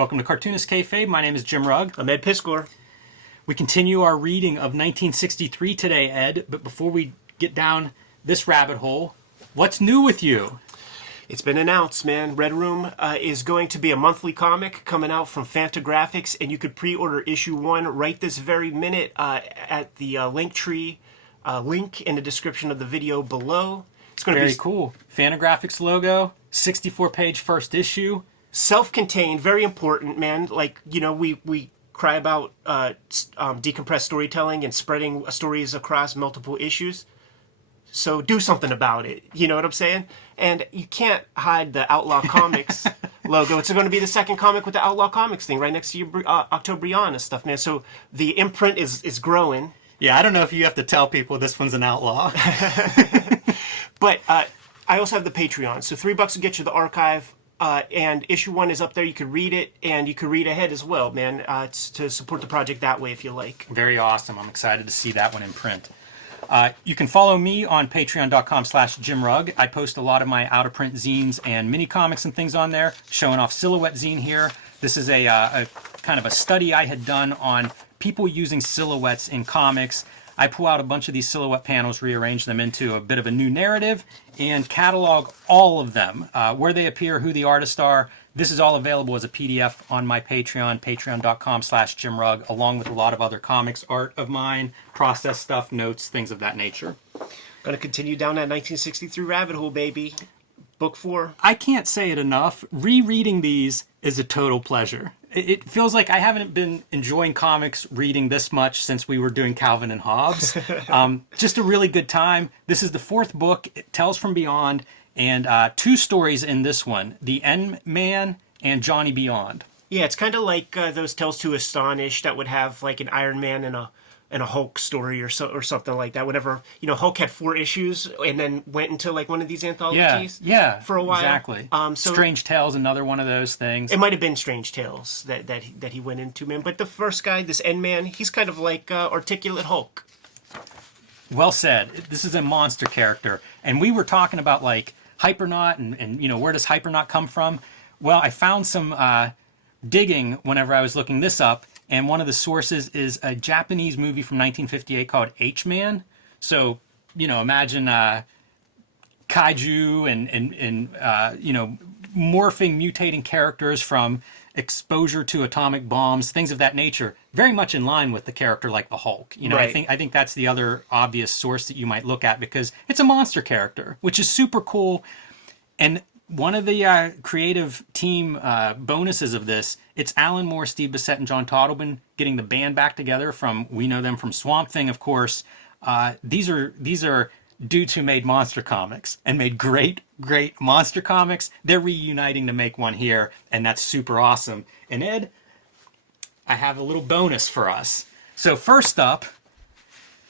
Welcome to Cartoonist Kayfabe. My name is Jim Rugg. I'm Ed Piskor. We continue our reading of 1963 today, Ed. But before we get down this rabbit hole, what's new with you? It's been announced, man. Red Room is going to be a monthly comic coming out from Fantagraphics, and you could pre-order issue 1 right this very minute at the Linktree link in the description of the video below. It's going to be very cool. Fantagraphics logo, 64-page first issue. Self-contained, very important, man. Like, you know, we cry about decompressed storytelling and spreading stories across multiple issues. So do something about it. You know what I'm saying? And you can't hide the Outlaw Comics logo. It's going to be the second comic with the Outlaw Comics thing right next to your Octobriana stuff, man. So the imprint is growing. Yeah, I don't know if you have to tell people this one's an outlaw. But I also have the Patreon. So $3 will get you the archive. And issue 1 is up there. You could read it, and you could read ahead as well, man. It's to support the project that way if you like. Very awesome. I'm excited to see that one in print. You can follow me on patreon.com/JimRugg. I post a lot of my out-of-print zines and mini comics and things on there, showing off Silhouette Zine here. This is a kind of a study I had done on people using silhouettes in comics. I pull out a bunch of these silhouette panels, rearrange them into a bit of a new narrative, and catalog all of them, where they appear, who the artists are. This is all available as a PDF on my Patreon, patreon.com/JimRugg, along with a lot of other comics art of mine, process stuff, notes, things of that nature. Gonna continue down that 1963 rabbit hole, baby. Book 4. I can't say it enough. Rereading these is a total pleasure. It feels like I haven't been enjoying comics reading this much since we were doing Calvin and Hobbes. Just a really good time. This is the 4th book, Tales from Beyond, and 2 stories in this one, The N-Man and Johnny Beyond. Yeah, it's kind of like those Tales to Astonish that would have like an Iron Man and a Hulk story or something like that. Whenever, you know, Hulk had 4 issues and then went into like one of these anthologies for a while. Exactly. So Strange Tales, another one of those things. It might have been Strange Tales that he went into, man. But the first guy, this N-Man, he's kind of like Articulate Hulk. Well said. This is a monster character. And we were talking about like Hypernaut and you know, where does Hypernaut come from? Well, I found some digging whenever I was looking this up. And one of the sources is a Japanese movie from 1958 called H-Man. So, you know, imagine kaiju and you know, morphing, mutating characters from exposure to atomic bombs, things of that nature. Very much in line with the character like the Hulk. You know, right. I think that's the other obvious source that you might look at because it's a monster character, which is super cool. And one of the creative team bonuses of this, it's Alan Moore, Steve Bissette, and John Toddleben getting the band back together from, we know them from Swamp Thing, of course. These are dudes who made monster comics and made great monster comics. They're reuniting to make one here, and that's super awesome. And Ed, I have a little bonus for us. So first up,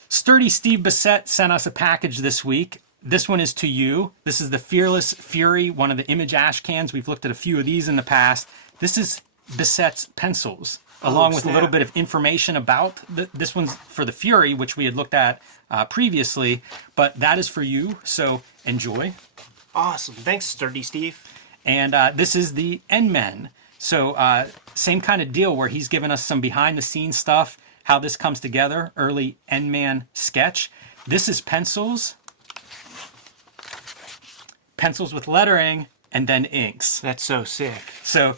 Sturdy Steve Bissette sent us a package this week. This one is to you. This is the Fearless Fury, one of the Image ash cans. We've looked at a few of these in the past. This is Bissette's pencils, along with a little bit of information about this one's for the Fury, which we had looked at previously, but that is for you, so enjoy. Awesome. Thanks, Sturdy Steve. And this is the N-Men. So same kind of deal where he's given us some behind-the-scenes stuff, how this comes together, early N-Man sketch. This is pencils with lettering, and then inks. That's so sick. So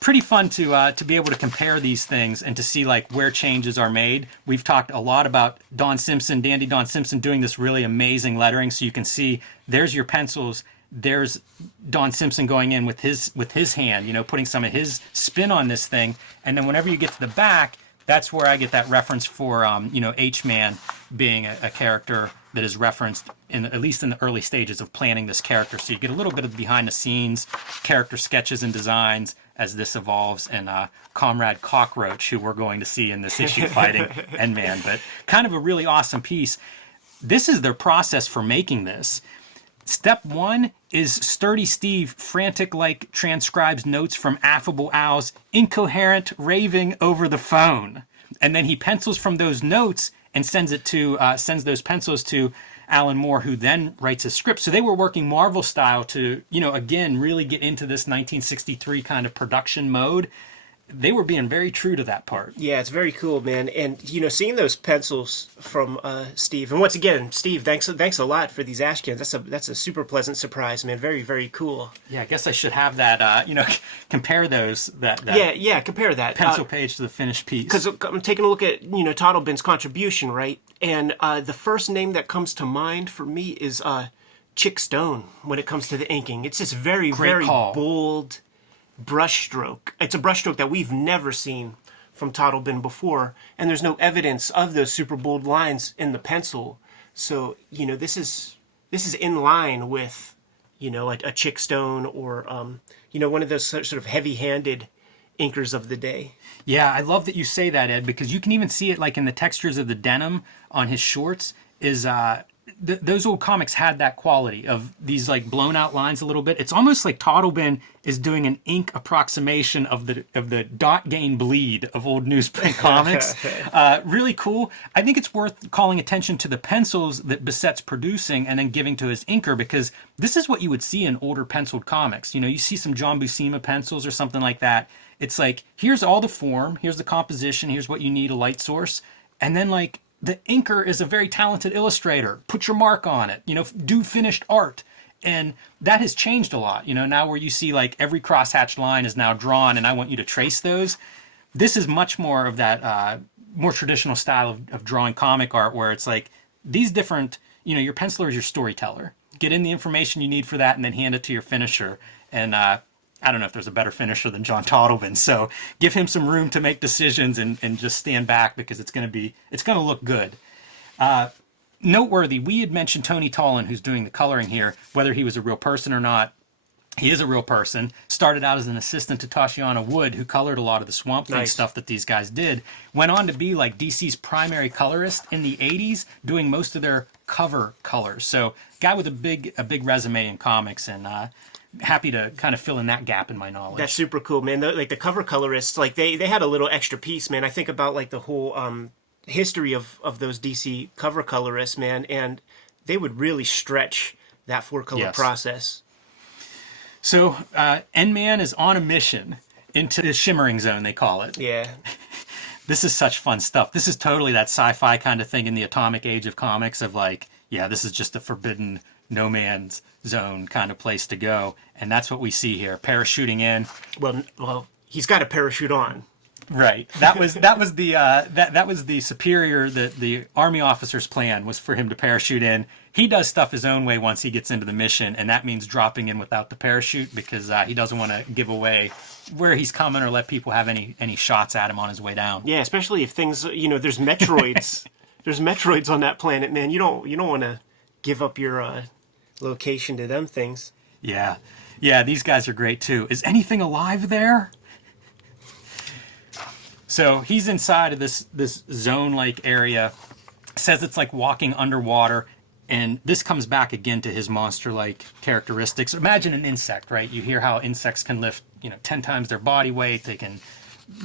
pretty fun to be able to compare these things and to see like where changes are made. We've talked a lot about Dandy Don Simpson doing this really amazing lettering. So you can see there's your pencils. There's Don Simpson going in with his hand, you know, putting some of his spin on this thing. And then whenever you get to the back, that's where I get that reference for, you know, H-Man being a character that is referenced at least in the early stages of planning this character. So you get a little bit of behind the scenes character sketches and designs as this evolves, and Comrade Cockroach, who we're going to see in this issue fighting N-Man. But kind of a really awesome piece. This is their process for making this. Step 1 is Sturdy Steve frantic transcribes notes from Affable Al's incoherent raving over the phone. And then he pencils from those notes and sends those pencils to Alan Moore, who then writes a script. So they were working Marvel style to, again, really get into this 1963 kind of production mode. They were being very true to that part. Yeah, it's very cool, man. And seeing those pencils from Steve, and once again, Steve, thanks a lot for these ash cans. That's a super pleasant surprise, man. Very, very cool. Yeah, I guess I should have that. Compare those. That yeah, compare that pencil page to the finished piece. Because I'm taking a look at Toddlebin's contribution, right? And the first name that comes to mind for me is Chick Stone when it comes to the inking. It's this very, very bold brushstroke. It's a brushstroke that we've never seen from Toddlebin before, and there's no evidence of those super bold lines in the pencil. So this is in line with a Chick Stone or one of those sort of heavy-handed inkers of the day. Yeah, I love that you say that, Ed, because you can even see it like in the textures of the denim on his shorts. Is those old comics had that quality of these like blown out lines a little bit. It's almost like Toddlebin is doing an ink approximation of the dot gain bleed of old newsprint comics. Really cool. I think it's worth calling attention to the pencils that Bissette's producing and then giving to his inker, because this is what you would see in older penciled comics. You see some John Buscema pencils or something like that. It's like, here's all the form, here's the composition, here's what you need, a light source, and then like the inker is a very talented illustrator. Put your mark on it, do finished art. And that has changed a lot, now where you see like every crosshatched line is now drawn and I want you to trace those. This is much more of that more traditional style of drawing comic art where it's like these different, your penciler is your storyteller. Get in the information you need for that and then hand it to your finisher. And I don't know if there's a better finisher than John Toddlebin, so give him some room to make decisions and just stand back because it's going to look good. Noteworthy, we had mentioned Tony Tollin, who's doing the coloring here, whether he was a real person or not. He is a real person. Started out as an assistant to Tashiana Wood, who colored a lot of the Swamp Thing stuff that these guys did. Went on to be like DC's primary colorist in the 80s, doing most of their cover colors. So guy with a big resume in comics, and happy to kind of fill in that gap in my knowledge. That's super cool, man. Like the cover colorists, like they had a little extra piece, man. I think about like the whole history of those DC cover colorists, man, and they would really stretch that 4-color process. So N-Man is on a mission into the shimmering zone, they call it. Yeah. This is such fun stuff. This is totally that sci-fi kind of thing in the atomic age of comics of like, yeah, this is just a forbidden no man's zone kind of place to go. And that's what we see here, parachuting in. Well, he's got a parachute on. Right. That was the superior, the army officer's plan was for him to parachute in. He does stuff his own way once he gets into the mission, and that means dropping in without the parachute because he doesn't want to give away where he's coming or let people have any shots at him on his way down. Yeah, especially if things, there's Metroids. There's Metroids on that planet, man. You don't want to give up your location to them things. Yeah. Yeah, these guys are great too. Is anything alive there? So he's inside of this zone-like area. Says it's like walking underwater, and this comes back again to his monster-like characteristics. Imagine an insect, right? You hear how insects can lift, 10 times their body weight. They can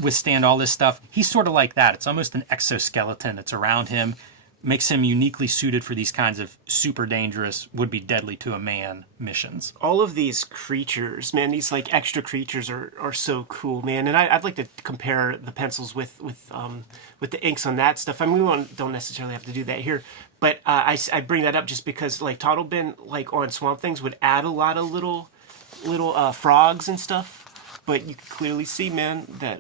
withstand all this stuff. He's sort of like that. It's almost an exoskeleton that's around him. Makes him uniquely suited for these kinds of super dangerous, would be deadly to a man missions. All of these creatures, man, these like extra creatures are so cool, man. And I'd like to compare the pencils with the inks on that stuff. I mean, we don't necessarily have to do that here, but I bring that up just because like Toddlebin, like on Swamp Things, would add a lot of little frogs and stuff. But you can clearly see, man, that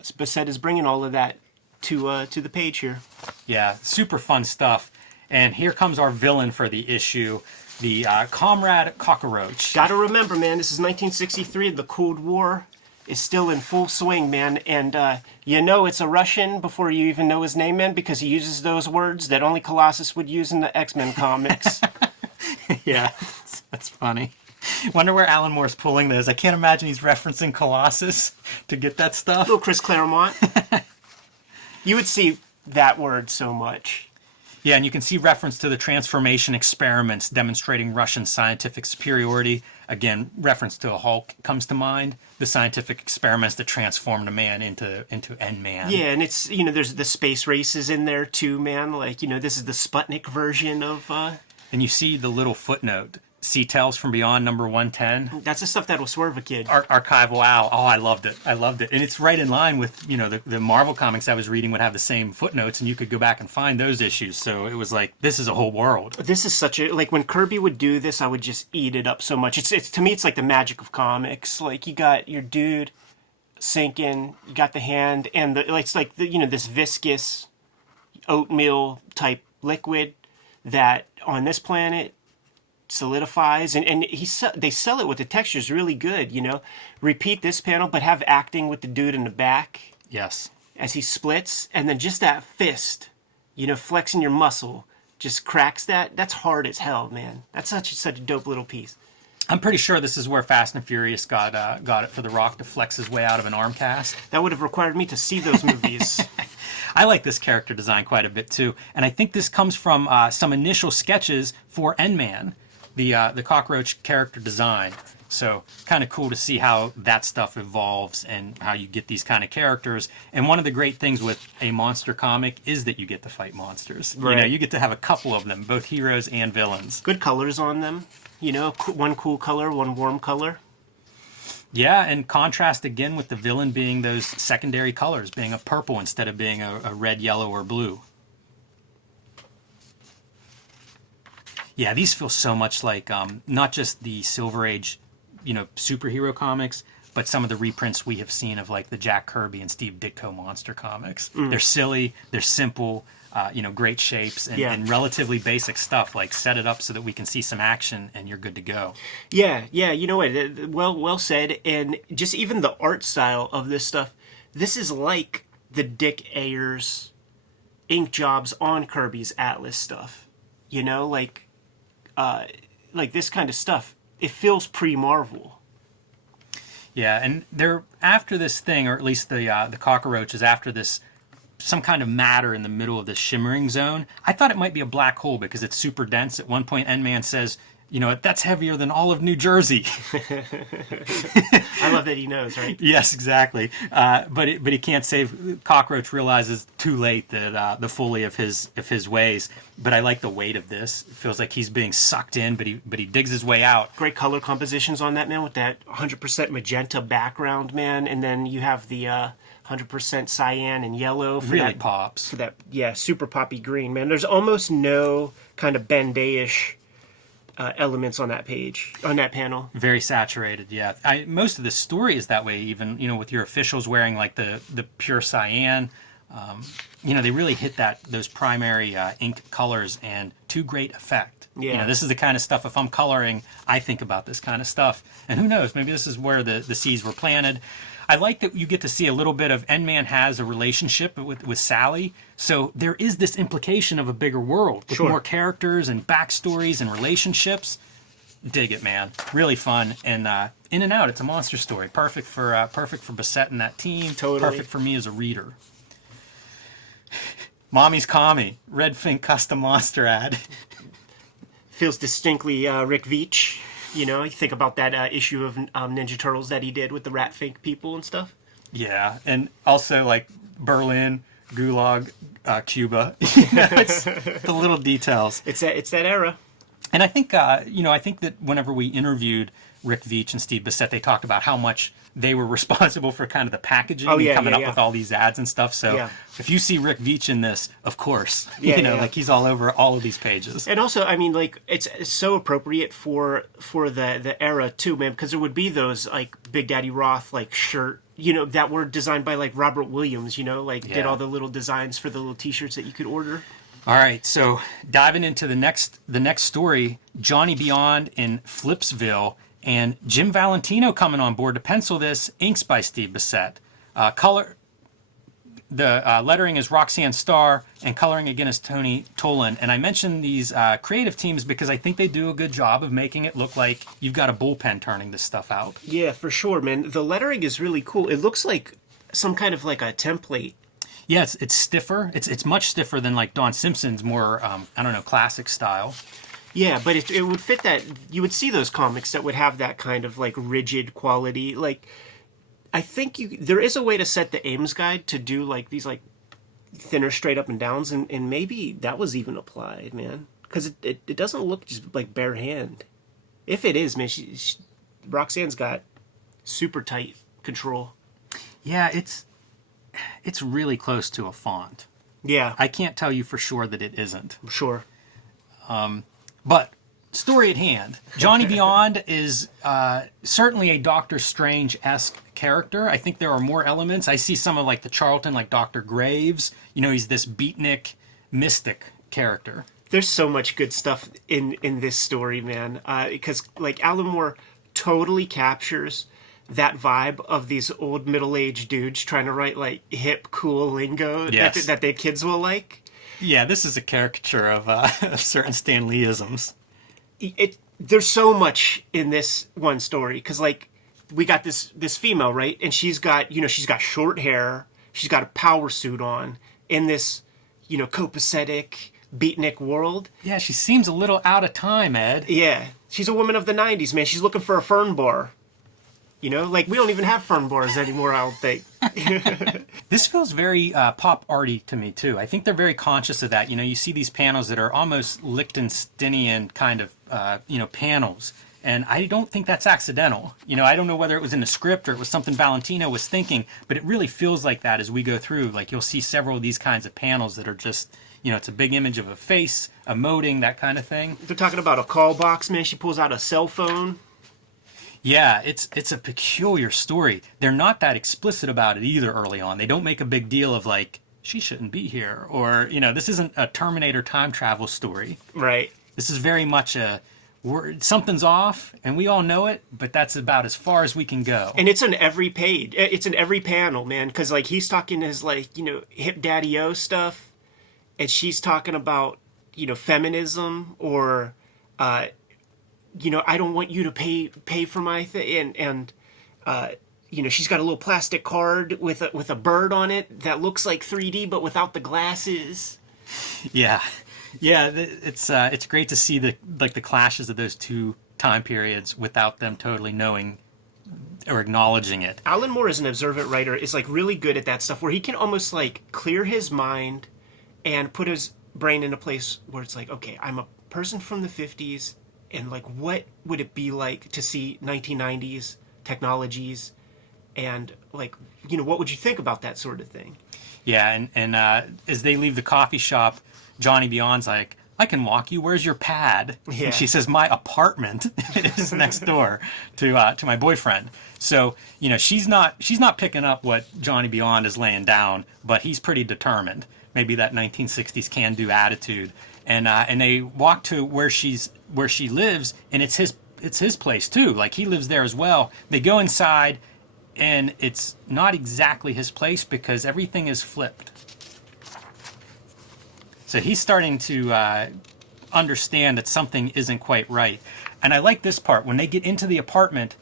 Bissette is bringing all of that to the page here. Yeah, super fun stuff. And here comes our villain for the issue, the Comrade Cockroach. Gotta remember, man, this is 1963. The Cold War is still in full swing, man. And it's a Russian before you even know his name, man, because he uses those words that only Colossus would use in the X-Men comics. Yeah, that's funny. Wonder where Alan Moore's pulling those. I can't imagine he's referencing Colossus to get that stuff. Little Chris Claremont. You would see that word so much. Yeah, and you can see reference to the transformation experiments demonstrating Russian scientific superiority. Again, reference to a Hulk comes to mind. The scientific experiments that transformed a man into N-Man. Yeah, and it's, there's the space races in there too, man. Like, this is the Sputnik version of... And you see the little footnote. Sea Tales from Beyond number 110. That's the stuff that'll swerve a kid. Archival Al. Oh, I loved it. And it's right in line with, the Marvel comics I was reading would have the same footnotes, and you could go back and find those issues. So it was like, this is a whole world. This is such a, like, when Kirby would do this, I would just eat it up so much. It's to me, it's like the magic of comics. Like, you got your dude sinking, you got the hand, and it's like, this viscous oatmeal type liquid that on this planet solidifies, and they sell it with the textures really good. Repeat this panel, but have acting with the dude in the back. Yes. As he splits, and then just that fist, flexing your muscle, just cracks that. That's hard as hell, man. That's such a dope little piece. I'm pretty sure this is where Fast and Furious got it for The Rock to flex his way out of an arm cast. That would have required me to see those movies. I like this character design quite a bit too, and I think this comes from some initial sketches for N-Man, the cockroach character design. So kind of cool to see how that stuff evolves and how you get these kind of characters. And one of the great things with a monster comic is that you get to fight monsters. Right. You get to have a couple of them, both heroes and villains. Good colors on them. One cool color, one warm color. Yeah, and contrast again with the villain being those secondary colors, being a purple instead of being a red, yellow, or blue. Yeah, these feel so much like not just the Silver Age, superhero comics, but some of the reprints we have seen of like the Jack Kirby and Steve Ditko monster comics. They're silly, they're simple, great shapes, and relatively basic stuff. Like set it up so that we can see some action, and you're good to go. Yeah, you know what? Well said. And just even the art style of this stuff, this is like the Dick Ayers ink jobs on Kirby's Atlas stuff. Like this kind of stuff. It feels pre-Marvel. Yeah, and they're after this thing, or at least the cockroach is after this, some kind of matter in the middle of this shimmering zone. I thought it might be a black hole because it's super dense. At one point, N-Man says, that's heavier than all of New Jersey. I love that he knows, right? Yes, exactly. But he can't save. Cockroach realizes too late that the folly of his ways. But I like the weight of this. It feels like he's being sucked in, but he digs his way out. Great color compositions on that, man, with that 100% magenta background, man, and then you have the 100% cyan and yellow for really that pops. For that, super poppy green, man. There's almost no kind of Ben-Day-ish elements on that page, on that panel. Very saturated, yeah. Most of the story is that way, even, with your officials wearing like the pure cyan. They really hit those primary ink colors and to great effect. Yeah. This is the kind of stuff, if I'm coloring, I think about this kind of stuff. And who knows, maybe this is where the seeds were planted. I like that you get to see a little bit of N-Man has a relationship with Sally. So there is this implication of a bigger world with more characters and backstories and relationships. Dig it, man. Really fun. And in and out, it's a monster story. Perfect for Bissett and that team. Totally. Perfect for me as a reader. Mommy's Commie. Red Fink custom monster ad. Feels distinctly Rick Veitch. You think about that issue of Ninja Turtles that he did with the Rat Fink people and stuff. Yeah, and also like Berlin, Gulag, Cuba. It's the little details. It's that era. And I think I think that whenever we interviewed Rick Veitch and Steve Bissett, they talked about how much they were responsible for kind of the packaging and coming up with all these ads and stuff. So if you see Rick Veitch in this, of course, like he's all over all of these pages. And also, I mean, like it's so appropriate for the era too, man, because there would be those like Big Daddy Roth like shirt, that were designed by like Robert Williams, did all the little designs for the little T-shirts that you could order. All right, so diving into the next story, Johnny Beyond in Flipsville. And Jim Valentino coming on board to pencil this. Inks by Steve Bissett. The lettering is Roxanne Starr, and coloring again is Tony Tolan. And I mentioned these creative teams because I think they do a good job of making it look like you've got a bullpen turning this stuff out. Yeah, for sure, man. The lettering is really cool. It looks like some kind of like a template. Yeah, it's stiffer. It's much stiffer than like Don Simpson's more I don't know, classic style. Yeah, but it would fit that. You would see those comics that would have that kind of like rigid quality. Like, I think there is a way to set the Ames guide to do like these like thinner straight up and downs, and maybe that was even applied, man. Because it doesn't look just like bare hand. If it is, man, Roxanne's got super tight control. Yeah, it's really close to a font. Yeah, I can't tell you for sure that it isn't. I'm sure. But story at hand. Johnny Beyond is certainly a Doctor Strange-esque character. I think there are more elements. I see some of like the Charlton, like Dr. Graves. You know, he's this beatnik mystic character. There's so much good stuff in this story, man. Because like Alan Moore totally captures that vibe of these old middle-aged dudes trying to write like hip, cool lingo Yes. that their kids will like. Yeah, this is a caricature of certain Stan Lee-isms. There's so much in this one story because like we got this female, right, and she's got short hair, she's got a power suit on in this copacetic beatnik world. Yeah, she seems a little out of time, Ed. Yeah, she's a woman of the 90s, man. She's looking for a fern bar. Like we don't even have fern bars anymore, I don't think. This feels very pop arty to me too. I think they're very conscious of that. You see these panels that are almost Lichtensteinian kind of panels, and I don't think that's accidental. I don't know whether it was in the script or it was something Valentino was thinking, but it really feels like that as we go through. Like you'll see several of these kinds of panels that are just it's a big image of a face, emoting, that kind of thing. They're talking about a call box, man. She pulls out a cell phone. Yeah, it's a peculiar story. They're not that explicit about it either early on. They don't make a big deal of like, she shouldn't be here. Or, this isn't a Terminator time travel story. Right. This is very much something's off, and we all know it, but that's about as far as we can go. And it's in every page. It's in every panel, man. Because like he's talking his like, hip daddy-o stuff. And she's talking about, feminism or... I don't want you to pay for my thing, and she's got a little plastic card with a bird on it that looks like 3D but without the glasses. Yeah, it's great to see the clashes of those two time periods without them totally knowing or acknowledging it. Alan Moore, as an observant writer, is like really good at that stuff where he can almost like clear his mind and put his brain in a place where it's like, okay, I'm a person from the 50s. And like, what would it be like to see 1990s technologies, and like, what would you think about that sort of thing? Yeah, and as they leave the coffee shop, Johnny Beyond's like, "I can walk you. Where's your pad?" Yeah. And she says, "My apartment is next door to my boyfriend." So she's not picking up what Johnny Beyond is laying down, but he's pretty determined. Maybe that 1960s can-do attitude. And they walk to where she lives, and it's his place too. Like he lives there as well. They go inside, and it's not exactly his place because everything is flipped. So he's starting to understand that something isn't quite right. And I like this part when they get into the apartment.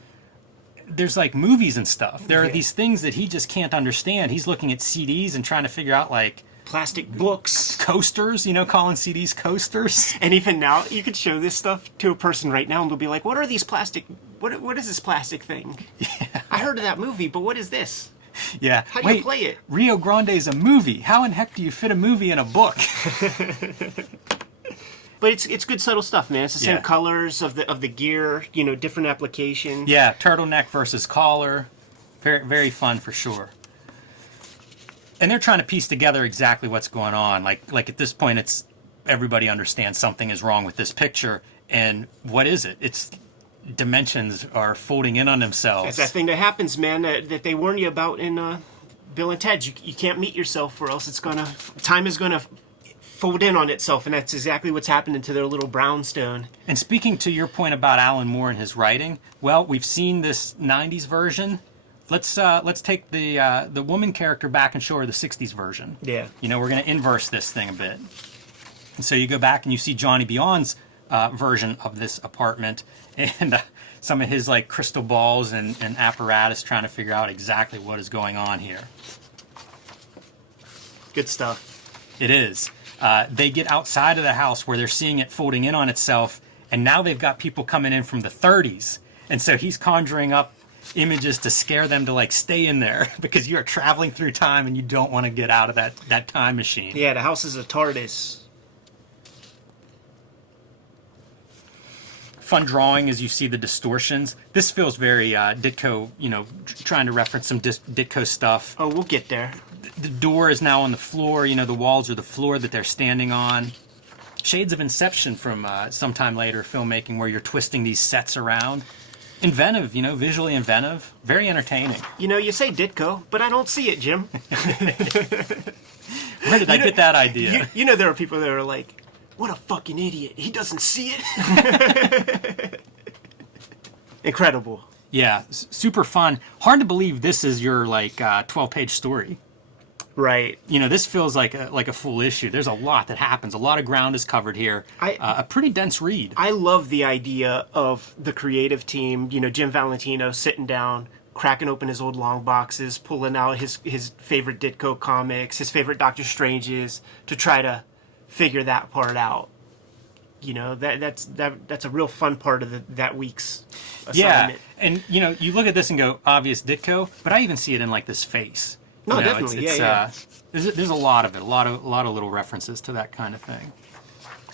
There's like movies and stuff. There are these things that he just can't understand. He's looking at CDs and trying to figure out like. Plastic books, coasters, calling CDs coasters. And even now, you could show this stuff to a person right now, and they'll be like, "What are these plastic? What is this plastic thing? Yeah. I heard of that movie, but what is this? Yeah, how do you play it? Rio Grande is a movie. How in heck do you fit a movie in a book?" But it's good subtle stuff, man. It's the same colors of the gear, different application. Yeah, turtleneck versus collar, very very fun for sure. And they're trying to piece together exactly what's going on. Like at this point, it's everybody understands something is wrong with this picture. And what is it? It's dimensions are folding in on themselves. That's that thing that happens, man, that they warn you about in Bill and Ted. You can't meet yourself, or else time is gonna fold in on itself, and that's exactly what's happening to their little brownstone. And speaking to your point about Alan Moore and his writing, well, we've seen this '90s version. Let's take the woman character back and show her the '60s version. Yeah. We're going to inverse this thing a bit. And so you go back and you see Johnny Beyond's version of this apartment, and some of his like crystal balls and apparatus trying to figure out exactly what is going on here. Good stuff. It is. They get outside of the house where they're seeing it folding in on itself, and now they've got people coming in from the 30s. And so he's conjuring up images to scare them to like stay in there because you are traveling through time and you don't want to get out of that time machine. Yeah, the house is a TARDIS. Fun drawing as you see the distortions. This feels very Ditko, trying to reference some Ditko stuff. Oh, we'll get there. The door is now on the floor. The walls are the floor that they're standing on. Shades of Inception from sometime later filmmaking where you're twisting these sets around. Inventive, visually inventive. Very entertaining. You say Ditko, but I don't see it, Jim. Where did I get that idea? There are people that are like, what a fucking idiot. He doesn't see it. Incredible. Yeah, super fun. Hard to believe this is your 12-page story. Right. This feels like a full issue. There's a lot that happens. A lot of ground is covered here. A pretty dense read. I love the idea of the creative team, Jim Valentino sitting down, cracking open his old long boxes, pulling out his favorite Ditko comics, his favorite Doctor Stranges, to try to figure that part out. That's a real fun part of that week's assignment. Yeah, and you look at this and go, obvious Ditko, but I even see it in this face. No, definitely. There's a lot of it, a lot of little references to that kind of thing,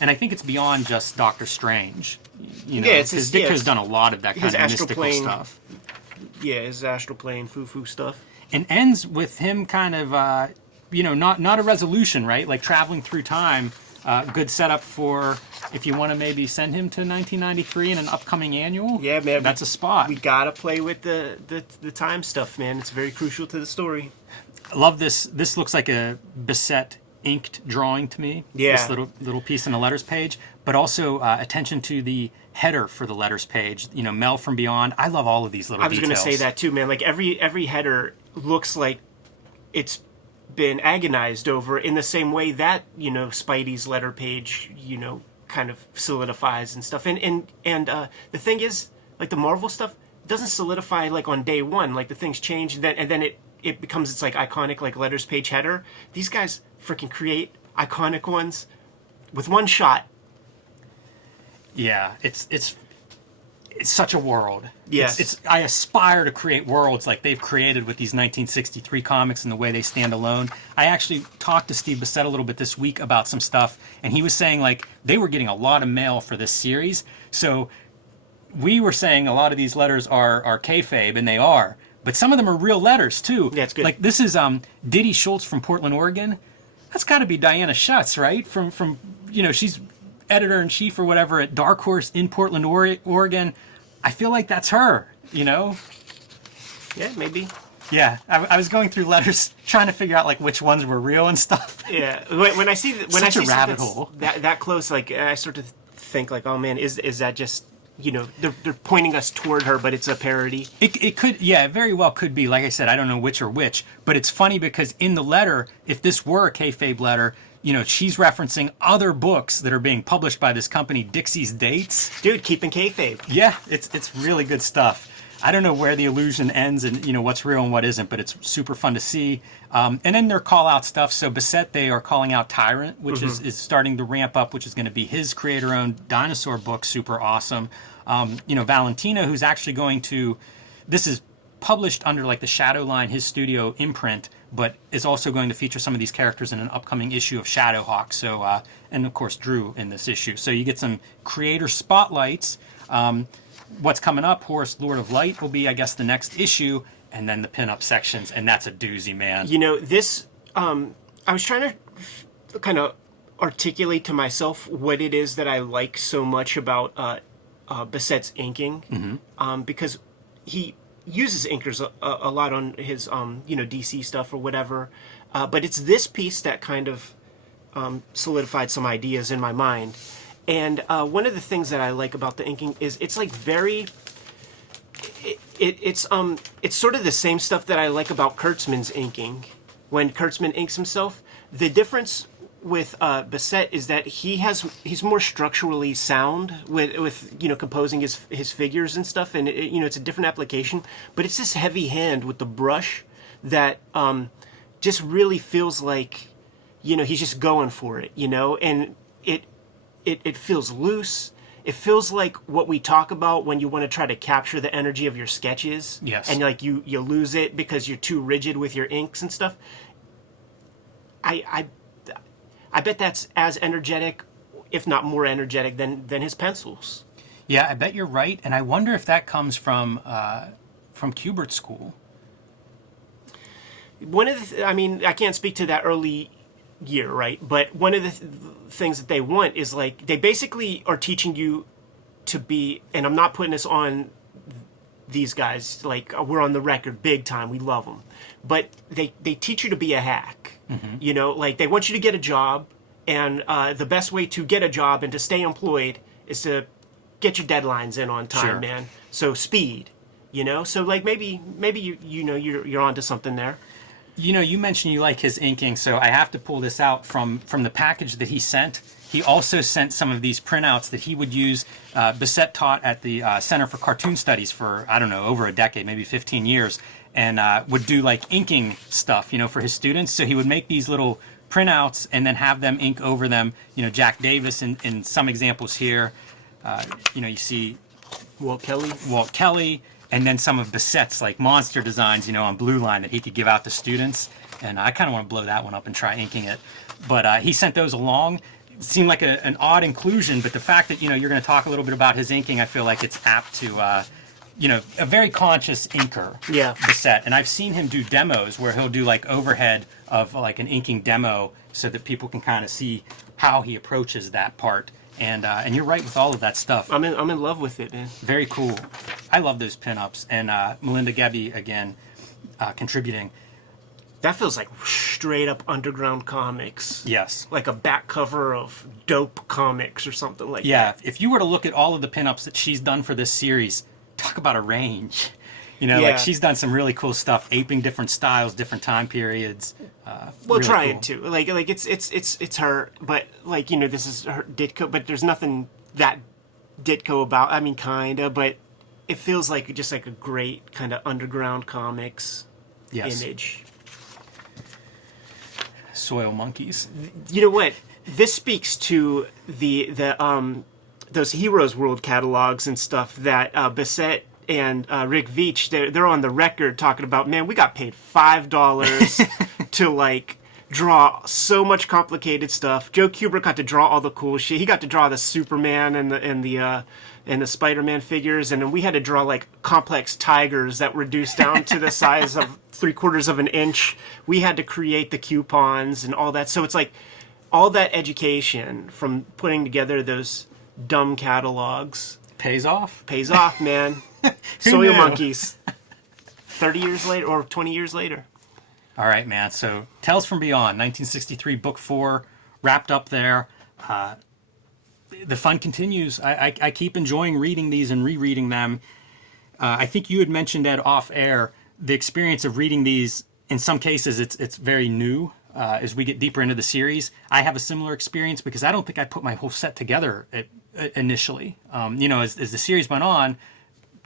and I think it's beyond just Doctor Strange. Because Ditko's done a lot of that kind of mystical stuff. Yeah, his astral plane, foo stuff. And ends with him kind of, not a resolution, right? Like traveling through time. Good setup for if you want to maybe send him to 1993 in an upcoming annual. Yeah, man. That's a spot. We gotta play with the time stuff, man. It's very crucial to the story. I love this. This looks like a Bissett inked drawing to me. Yeah. This little piece in the letters page, but also attention to the header for the letters page. Mel from Beyond. I love all of these little details. I was going to say that too, man. Like every header looks like it's been agonized over in the same way that Spidey's letter page kind of solidifies and stuff. And the thing is, like the Marvel stuff doesn't solidify like on day one. Like the things change, and then it becomes its like iconic like letters page header. These guys freaking create iconic ones with one shot. Yeah, it's such a world. Yes. I aspire to create worlds like they've created with these 1963 comics and the way they stand alone. I actually talked to Steve Bissett a little bit this week about some stuff, and he was saying like they were getting a lot of mail for this series. So we were saying a lot of these letters are kayfabe, and they are. But some of them are real letters too. Yeah, it's good. Like this is Diddy Schultz from Portland, Oregon. That's got to be Diana Schutz, right? From she's editor-in-chief or whatever at Dark Horse in Portland, Oregon. I feel like that's her, Yeah, maybe. Yeah, I was going through letters trying to figure out like which ones were real and stuff. Yeah, when I see Such a rabbit hole that close, like I start to think like, oh man, is that just they're pointing us toward her, but it's a parody. It could, yeah, it very well could be. Like I said, I don't know which or which, but it's funny because in the letter, if this were a kayfabe letter, she's referencing other books that are being published by this company, Dixie's Dates. Dude, keeping kayfabe. Yeah, it's really good stuff. I don't know where the illusion ends and what's real and what isn't, but it's super fun to see. And then their call out stuff. So Bissett, they are calling out Tyrant, which is starting to ramp up, which is going to be his creator-owned dinosaur book, super awesome. Valentino, who's actually going to, this is published under like the Shadowline, his studio imprint, but is also going to feature some of these characters in an upcoming issue of Shadowhawk. So, and of course Drew in this issue. So you get some creator spotlights. What's coming up, Horus, Lord of Light, will be, I guess, the next issue, and then the pinup sections, and that's a doozy, man. This, I was trying to kind of articulate to myself what it is that I like so much about Bissett's inking, because he uses inkers a lot on his, DC stuff or whatever, but it's this piece that kind of solidified some ideas in my mind. And one of the things that I like about the inking is it's like very, it's sort of the same stuff that I like about Kurtzman's inking. When Kurtzman inks himself, the difference with Bissett is that he's more structurally sound with composing his figures and stuff, and it's a different application. But it's this heavy hand with the brush that just really feels like he's just going for it, and it feels loose. It feels like what we talk about when you want to try to capture the energy of your sketches. Yes. And like you lose it because you're too rigid with your inks and stuff. I bet that's as energetic, if not more energetic than his pencils. Yeah, I bet you're right, and I wonder if that comes from Kubert School. One of the I can't speak to that early year, right? But one of the things that they want is like they basically are teaching you to be, and I'm not putting this on these guys, like we're on the record big time, we love them, but they teach you to be a hack. Like they want you to get a job, and the best way to get a job and to stay employed is to get your deadlines in on time. Sure. Man. So speed, so like maybe you're onto something there. You mentioned you like his inking, so I have to pull this out from the package that he sent. He also sent some of these printouts that he would use. Bissett taught at the Center for Cartoon Studies for, I don't know, over a decade, maybe 15 years, and would do like inking stuff, for his students. So he would make these little printouts and then have them ink over them. Jack Davis in some examples here. You see Walt Kelly. And then some of Bissett's like monster designs, on Blue Line that he could give out to students. And I kind of want to blow that one up and try inking it. But he sent those along. It seemed like an odd inclusion, but the fact that, you're going to talk a little bit about his inking, I feel like it's apt to, a very conscious inker, yeah. Bissett. And I've seen him do demos where he'll do like overhead of like an inking demo so that people can kind of see how he approaches that part. And you're right with all of that stuff. I'm in love with it, man. Very cool. I love those pinups. And Melinda Gebbe, again, contributing. That feels like straight up underground comics. Yes. Like a back cover of Dope Comics or something like that. Yeah. If you were to look at all of the pinups that she's done for this series, talk about a range. Like she's done some really cool stuff, aping different styles, different time periods. Well, really trying cool. to like it's her, but like this is her Ditko, but there's nothing that Ditko about. I mean, kinda, but it feels like just like a great kind of underground comics image. Soil monkeys. You know what? This speaks to the those Heroes World catalogs and stuff that Bissett and Rick Veitch, they're on the record talking about, man, we got paid $5 to like draw so much complicated stuff. Joe Kubert got to draw all the cool shit. He got to draw the Superman and the Spider-Man figures, and then we had to draw like complex tigers that reduced down to the size of 3/4 of an inch. We had to create the coupons and all that. So it's like all that education from putting together those dumb catalogs Pays off, man. Soil monkeys. 30 years later or 20 years later. All right, man. So Tales from Beyond, 1963, book 4, wrapped up there. The fun continues. I keep enjoying reading these and rereading them. I think you had mentioned, Ed, off air, the experience of reading these. In some cases, it's very new as we get deeper into the series. I have a similar experience because I don't think I put my whole set together initially. As the series went on,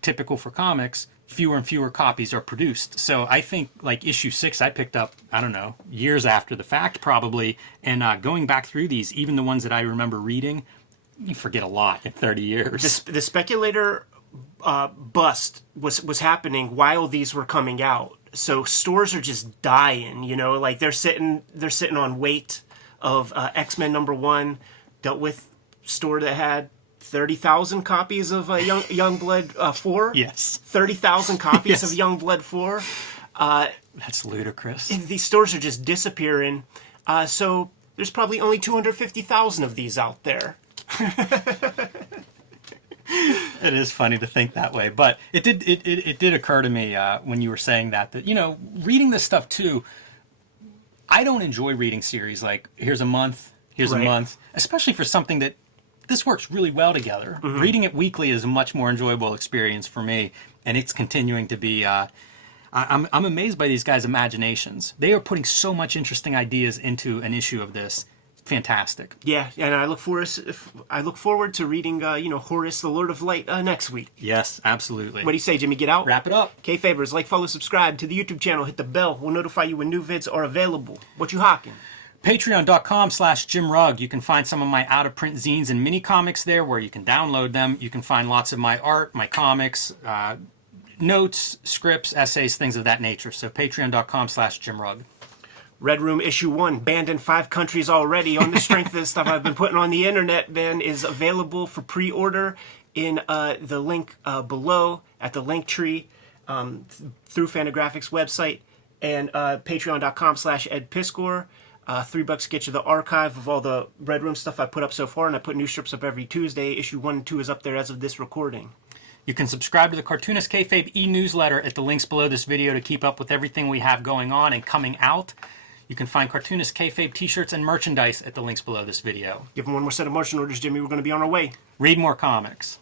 typical for comics, fewer and fewer copies are produced. So I think like issue 6 I picked up, I don't know, years after the fact probably, and going back through these, even the ones that I remember reading, you forget a lot in 30 years. The speculator bust was happening while these were coming out. So stores are just dying, like they're sitting on weight of X-Men #1, dealt with store that had 30,000 copies of Youngblood 4. Yes. 30,000 copies of Youngblood 4. That's ludicrous. These stores are just disappearing. So there's probably only 250,000 of these out there. It is funny to think that way, but it did occur to me when you were saying that reading this stuff too. I don't enjoy reading series like here's a month, a month, especially for something that this works really well together. Mm-hmm. Reading it weekly is a much more enjoyable experience for me, and it's continuing to be. I'm amazed by these guys' imaginations. They are putting so much interesting ideas into an issue of this. Fantastic. Yeah, and I look forward to reading, Horus, the Lord of Light next week. Yes, absolutely. What do you say, Jimmy? Get out? Wrap it up. Kayfabers, like, follow, subscribe to the YouTube channel. Hit the bell. We'll notify you when new vids are available. What you hawking? Patreon.com/JimRugg. You can find some of my out-of-print zines and mini comics there where you can download them. You can find lots of my art, my comics, notes, scripts, essays, things of that nature. So Patreon.com/JimRugg. Red Room issue 1, banned in 5 countries already on the strength of the stuff I've been putting on the internet, man, is available for pre-order in the link below at the link tree through Fantagraphics website and patreon.com/EdPiskor. $3 get you the archive of all the Red Room stuff I put up so far, and I put new strips up every Tuesday. Issue 1 and 2 is up there as of this recording. You can subscribe to the Cartoonist Kayfabe e-newsletter at the links below this video to keep up with everything we have going on and coming out. You can find Cartoonist Kayfabe t-shirts and merchandise at the links below this video. Give them one more set of marching orders, Jimmy. We're going to be on our way. Read more comics.